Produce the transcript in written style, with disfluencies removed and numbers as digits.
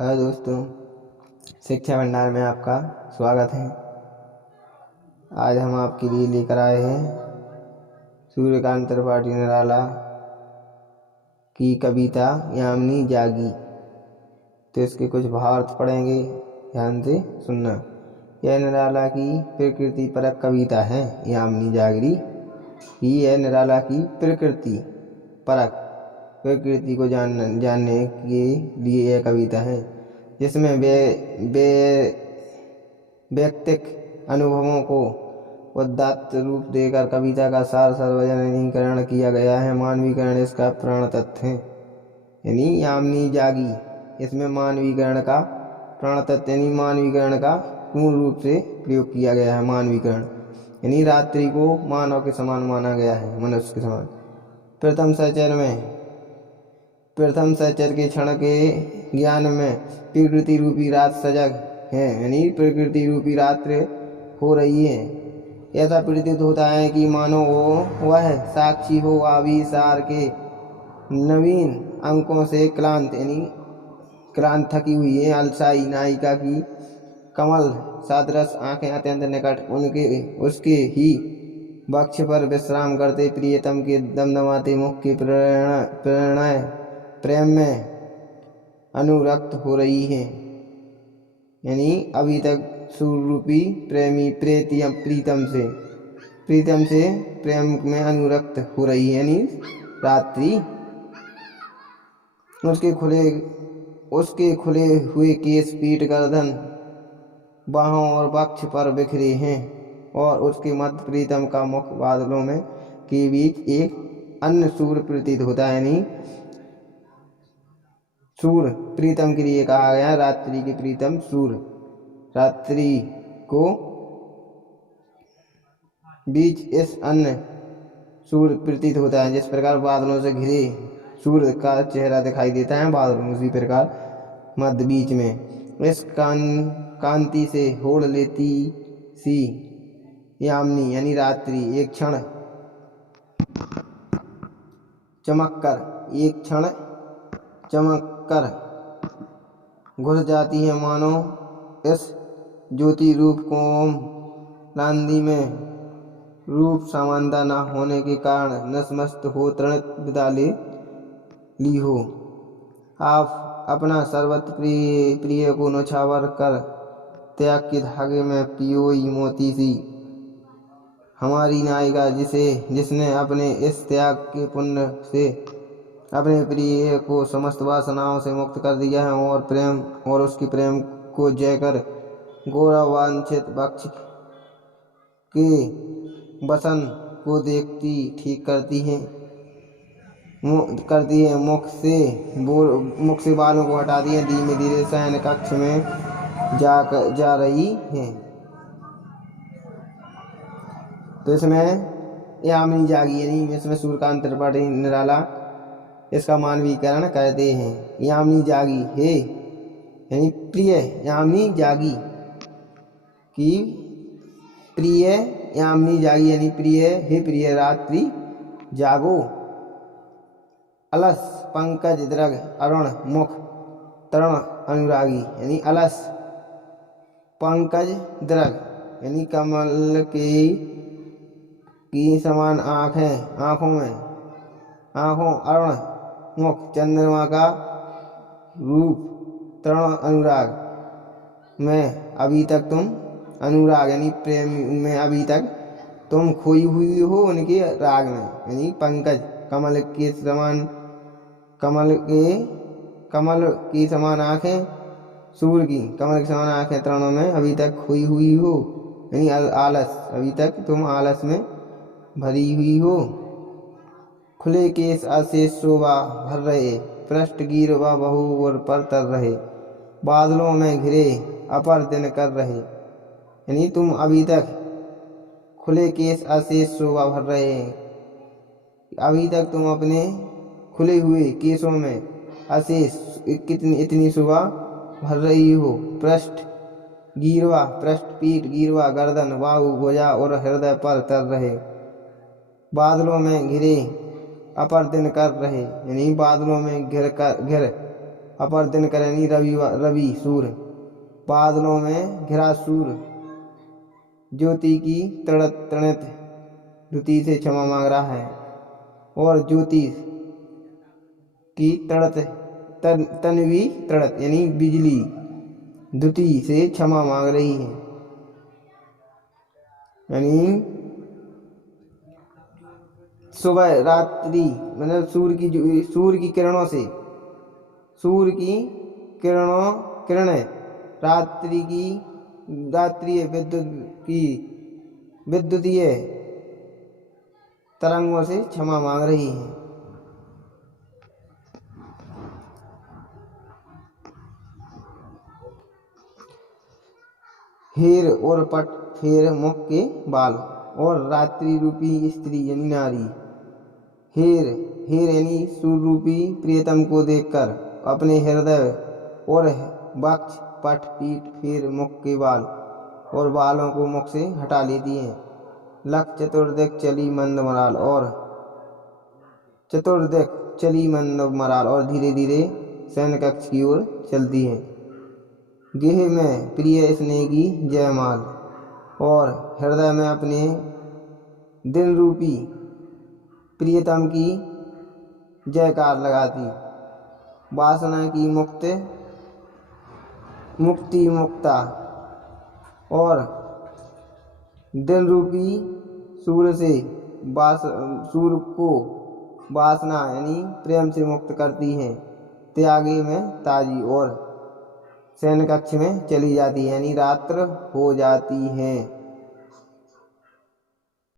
Hello दोस्तों, शिक्षा भंडार में आपका स्वागत है। आज हम आपके लिए लेकर आए हैं सूर्यकांत त्रिपाठी निराला की कविता यामिनी जागी। तो इसके कुछ भावार्थ पढ़ेंगे, ध्यान से सुनना। यह निराला की प्रकृति परक कविता है। यामिनी जागरी ही है निराला की प्रकृति परक, प्रकृति को जानने के लिए यह कविता है, जिसमें व्यक्तिक अनुभवों को उदात्त रूप देकर कविता का सार्वजनीकरण किया गया है। मानवीकरण इसका प्राण तत्व है, यानी यामिनी जागी। इसमें मानवीकरण का प्राण तत्व यानी मानवीकरण का पूर्ण रूप से प्रयोग किया गया है। मानवीकरण यानी रात्रि को मानव के समान माना गया है, मनुष्य के समान। प्रथम सहचर के क्षण के ज्ञान में प्रकृति रूपी रात सजग है, यानी प्रकृति रूपी रात्रि हो रही है। ऐसा प्रतीत होता है कि मानो वह साक्षी हो आविष्कार के नवीन अंकों से क्लांत, यानी क्लांत थकी हुई है। अलसाई नायिका की कमल सादृश आंखें अत्यंत निकट उसके ही वक्ष पर विश्राम करते प्रियतम के दमदमाते मुख के प्रेम में अनुरक्त हो रही है, यानी अभी तक सूर्यरूपी प्रेमी प्रीतम से प्रेम में अनुरक्त हो रही है, यानी रात्रि। उसके खुले हुए केस पीठ गर्दन बाहों और वक्ष पर बिखरे हैं, और उसके मध्य प्रीतम का मुख बादलों में के बीच एक अन्य सूर्य प्रतीत होता है, यानी सूर्य प्रीतम के लिए कहा गया। रात्रि के प्रीतम सूर्य, रात्रि को बीच इस अन्य सूर्य प्रतीत होता है। जिस प्रकार बादलों से घिरे सूर्य का चेहरा दिखाई देता है बादलों, उसी प्रकार मध्य बीच में इस कांति से होड़ लेती सी यामिनी यानी रात्रि एक क्षण चमक कर घुस जाती है, मानो इस ज्योति रूप को नांदी में रूप समानता न होने के कारण नतमस्तक हो तृणित विदा ले ली हो। आप अपना सर्वत्र प्रिय को नौछावर कर त्याग के धागे में पियोई मोती सी हमारी नायिका, जिसने अपने इस त्याग के पुण्य से अपने प्रिय को समस्त वासनाओं से मुक्त कर दिया है, और उसके प्रेम को जयकर गौरवान्वित वक्ष के वसन को देखती ठीक करती है। मुख से बालों को हटाती है, धीरे धीरे शयन कक्ष में जा रही है। तो इसमें यामिनी जागी यानी इसमें सूर्यकांत त्रिपाठी निराला इसका मानवीकरण करते हैं। यामिनी जागी है यानी प्रिय, यामिनी जागी की प्रिय, यामिनी जागी यानी प्रिय हे प्रिय रात्रि जागो। अलस पंकज दृग अरुण मुख तरुण अनुरागी, यानी अलस पंकज दृग यानी कमल की समान आँखों अरुण मुख चंद्रमा का रूप तरुण अनुराग में अभी तक तुम अनुराग यानी प्रेम में अभी तक तुम खोई हुई हो उनके राग में, यानी पंकज कमल की समान आँखें, सूर्य की कमल की समान आँखें तरुणों में अभी तक खोई हुई हो, यानी आलस अभी तक तुम आलस में भरी हुई हो। खुले केस अशेष शोभा भर रहे, पृष्ठ गिरवा बहु और पर तर रहे, बादलों में घिरे अपर दिन कर रहे, यानी तुम अभी तक खुले केस अशेष शोभा भर रहे हैं, अभी तक तुम अपने खुले हुए केसों में अशेष इतनी शोभा भर रही हो। पृष्ठ पीठ गिरवा गर्दन बाहु भुजा और हृदय पर तर रहे, बादलों में घिरे अपर दिन कर रहे, यानी बादलों में घिर अपर दिनकर यानी रवि सूर्य, बादलों में घिरा सूर्य, ज्योति की तृणित द्युति से क्षमा मांग रहा है, और ज्योति की तन्वी तृणित यानी बिजली द्युति से क्षमा मांग रही है, यानी सुबह रात्रि मतलब सूर्य की किरणों से, सूर्य की किरणें रात्रि विद्युतीय तरंगों से क्षमा मांग रही है। हेर और पट, हेर मुख के बाल, और रात्रि रूपी स्त्री यानी नारी, हेर यानी सूर्य रूपी प्रियतम को देखकर अपने हृदय और वक्ष, पट, पीठ, फेर मुख के बाल और बालों को मुख से हटा लेती है। लख चतुर्दिक चली मंद मराल, और चतुर्दिक चली मंद मराल और धीरे धीरे शयन कक्ष की ओर चलती है। गेह में प्रिय स्नेह की जयमाल, और हृदय में अपने दिल रूपी प्रियतम की जयकार लगाती। वासना की मुक्ति मुक्ता, और दिल रूपी सूर्य को वासना यानी प्रेम से मुक्त करती है। त्यागी में ताजी, और शयन कक्ष में चली जाती है यानी रात्र हो जाती है।